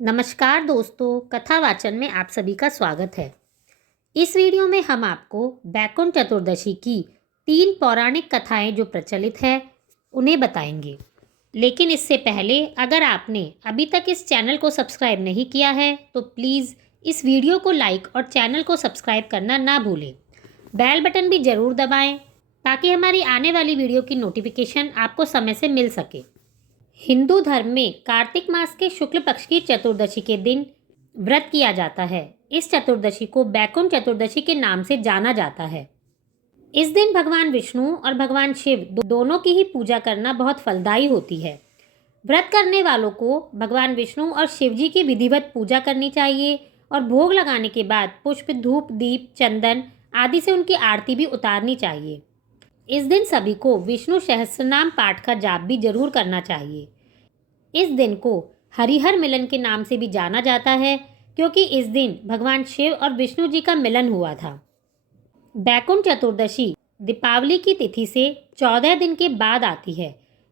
नमस्कार दोस्तों, कथा वाचन में आप सभी का स्वागत है। इस वीडियो में हम आपको बैकुंठ चतुर्दशी की 3 पौराणिक कथाएं जो प्रचलित है उन्हें बताएंगे। लेकिन इससे पहले अगर आपने अभी तक इस चैनल को सब्सक्राइब नहीं किया है तो प्लीज़ इस वीडियो को लाइक और चैनल को सब्सक्राइब करना ना भूलें। बेल बटन भी ज़रूर दबाएं ताकि हमारी आने वाली वीडियो की नोटिफिकेशन आपको समय से मिल सके। हिंदू धर्म में कार्तिक मास के शुक्ल पक्ष की चतुर्दशी के दिन व्रत किया जाता है। इस चतुर्दशी को बैकुंठ चतुर्दशी के नाम से जाना जाता है। इस दिन भगवान विष्णु और भगवान शिव दोनों की ही पूजा करना बहुत फलदायी होती है। व्रत करने वालों को भगवान विष्णु और शिव जी की विधिवत पूजा करनी चाहिए और भोग लगाने के बाद पुष्प, धूप, दीप, चंदन आदि से उनकी आरती भी उतारनी चाहिए। इस दिन सभी को विष्णु सहस्त्रनाम पाठ का जाप भी जरूर करना चाहिए। इस दिन को हरिहर मिलन के नाम से भी जाना जाता है क्योंकि इस दिन भगवान शिव और विष्णु जी का मिलन हुआ था। बैकुंठ चतुर्दशी दीपावली की तिथि से 14 दिन के बाद आती है।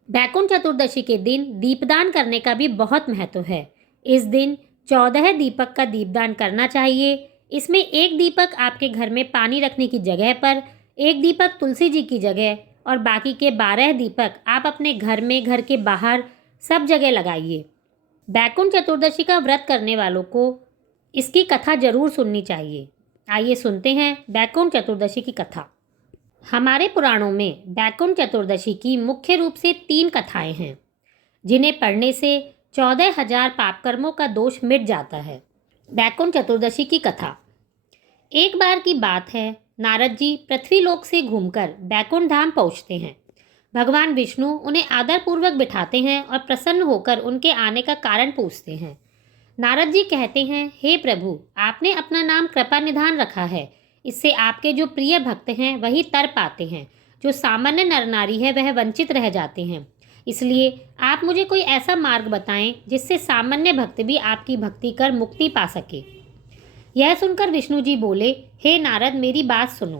बैकुंठ चतुर्दशी के दिन दीपदान करने का भी बहुत महत्व है। इस दिन 14 दीपक का दीपदान करना चाहिए। इसमें एक दीपक आपके घर में पानी रखने की जगह पर, एक दीपक तुलसी जी की जगह और बाकी के 12 दीपक आप अपने घर में, घर के बाहर सब जगह लगाइए। बैकुंठ चतुर्दशी का व्रत करने वालों को इसकी कथा जरूर सुननी चाहिए। आइए सुनते हैं बैकुंठ चतुर्दशी की कथा। हमारे पुराणों में बैकुंठ चतुर्दशी की मुख्य रूप से 3 कथाएं हैं जिन्हें पढ़ने से 14,000 पाप कर्मों का दोष मिट जाता है। बैकुंठ चतुर्दशी की कथा। एक बार की बात है, नारद जी पृथ्वीलोक से घूमकर बैकुंठ धाम पहुँचते हैं। भगवान विष्णु उन्हें आदरपूर्वक बिठाते हैं और प्रसन्न होकर उनके आने का कारण पूछते हैं। नारद जी कहते हैं, हे प्रभु, आपने अपना नाम कृपा निधान रखा है। इससे आपके जो प्रिय भक्त हैं वही तर पाते हैं, जो सामान्य नर नारी है वह वंचित रह जाते हैं। इसलिए आप मुझे कोई ऐसा मार्ग बताएं जिससे सामान्य भक्त भी आपकी भक्ति कर मुक्ति पा सके। यह सुनकर विष्णु जी बोले, हे नारद, मेरी बात सुनो।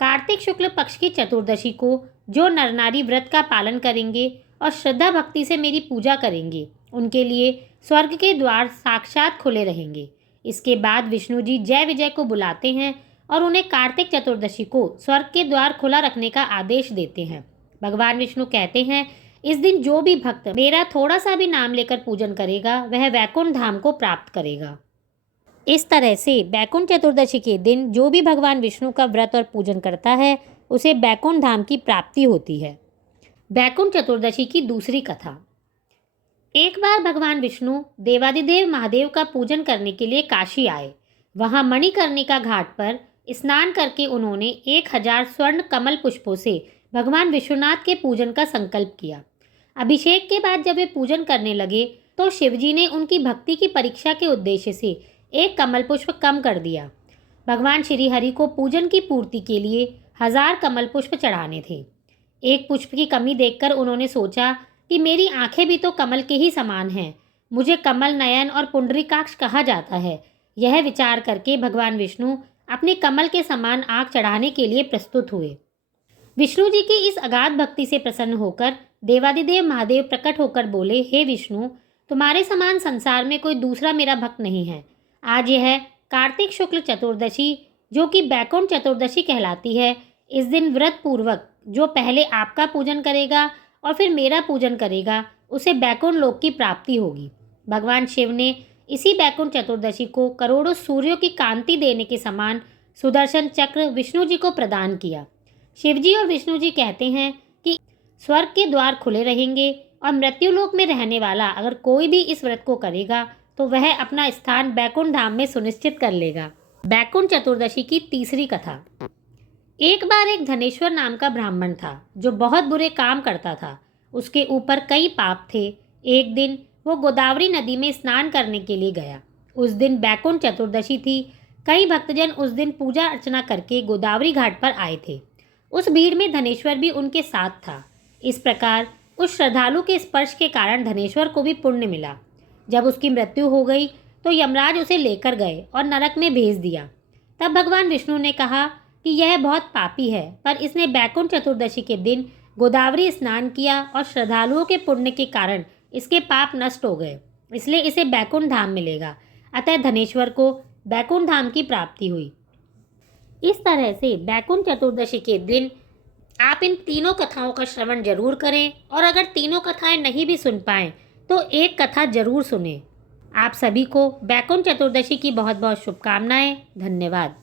कार्तिक शुक्ल पक्ष की चतुर्दशी को जो नर नारी व्रत का पालन करेंगे और श्रद्धा भक्ति से मेरी पूजा करेंगे उनके लिए स्वर्ग के द्वार साक्षात खुले रहेंगे। इसके बाद विष्णु जी जय विजय को बुलाते हैं और उन्हें कार्तिक चतुर्दशी को स्वर्ग के द्वार खुला रखने का आदेश देते हैं। भगवान विष्णु कहते हैं, इस दिन जो भी भक्त मेरा थोड़ा सा भी नाम लेकर पूजन करेगा वह वैकुंठ धाम को प्राप्त करेगा। इस तरह से बैकुंठ चतुर्दशी के दिन जो भी भगवान विष्णु का व्रत और पूजन करता है उसे बैकुंठ धाम की प्राप्ति होती है। बैकुंठ चतुर्दशी की दूसरी कथा। एक बार भगवान विष्णु देवादिदेव महादेव का पूजन करने के लिए काशी आए। वहां मणिकर्णिका घाट पर स्नान करके उन्होंने 1000 स्वर्ण कमल पुष्पों से भगवान विश्वनाथ के पूजन का संकल्प किया। अभिषेक के बाद जब वे पूजन करने लगे तो शिवजी ने उनकी भक्ति की परीक्षा के उद्देश्य से एक कमल पुष्प कम कर दिया। भगवान श्री हरि को पूजन की पूर्ति के लिए 1000 कमल पुष्प चढ़ाने थे। एक पुष्प की कमी देखकर उन्होंने सोचा कि मेरी आंखें भी तो कमल के ही समान हैं, मुझे कमल नयन और पुंडरीकाक्ष कहा जाता है। यह विचार करके भगवान विष्णु अपने कमल के समान आंख चढ़ाने के लिए प्रस्तुत हुए। विष्णु जी की इस अगाध भक्ति से प्रसन्न होकर देवादिदेव महादेव प्रकट होकर बोले, हे विष्णु, तुम्हारे समान संसार में कोई दूसरा मेरा भक्त नहीं है। आज यह कार्तिक शुक्ल चतुर्दशी जो कि बैकुंठ चतुर्दशी कहलाती है, इस दिन व्रत पूर्वक जो पहले आपका पूजन करेगा और फिर मेरा पूजन करेगा उसे बैकुंठ लोक की प्राप्ति होगी। भगवान शिव ने इसी बैकुंठ चतुर्दशी को करोड़ों सूर्यों की कांति देने के समान सुदर्शन चक्र विष्णु जी को प्रदान किया। शिव जी और विष्णु जी कहते हैं कि स्वर्ग के द्वार खुले रहेंगे और मृत्युलोक में रहने वाला अगर कोई भी इस व्रत को करेगा तो वह अपना स्थान बैकुंठ धाम में सुनिश्चित कर लेगा। बैकुंठ चतुर्दशी की तीसरी कथा। एक बार एक धनेश्वर नाम का ब्राह्मण था जो बहुत बुरे काम करता था। उसके ऊपर कई पाप थे। एक दिन वो गोदावरी नदी में स्नान करने के लिए गया। उस दिन बैकुंठ चतुर्दशी थी। कई भक्तजन उस दिन पूजा अर्चना करके गोदावरी घाट पर आए थे। उस भीड़ में धनेश्वर भी उनके साथ था। इस प्रकार उस श्रद्धालु के स्पर्श के कारण धनेश्वर को भी पुण्य मिला। जब उसकी मृत्यु हो गई तो यमराज उसे लेकर गए और नरक में भेज दिया। तब भगवान विष्णु ने कहा कि यह बहुत पापी है, पर इसने बैकुंठ चतुर्दशी के दिन गोदावरी स्नान किया और श्रद्धालुओं के पुण्य के कारण इसके पाप नष्ट हो गए। इसलिए इसे बैकुंठ धाम मिलेगा। अतः धनेश्वर को बैकुंठ धाम की प्राप्ति हुई। इस तरह से बैकुंठ चतुर्दशी के दिन आप इन तीनों कथाओं का श्रवण जरूर करें, और अगर तीनों कथाएं नहीं भी सुन पाएं तो एक कथा जरूर सुनें। आप सभी को बैकुंठ चतुर्दशी की बहुत बहुत शुभकामनाएं। धन्यवाद।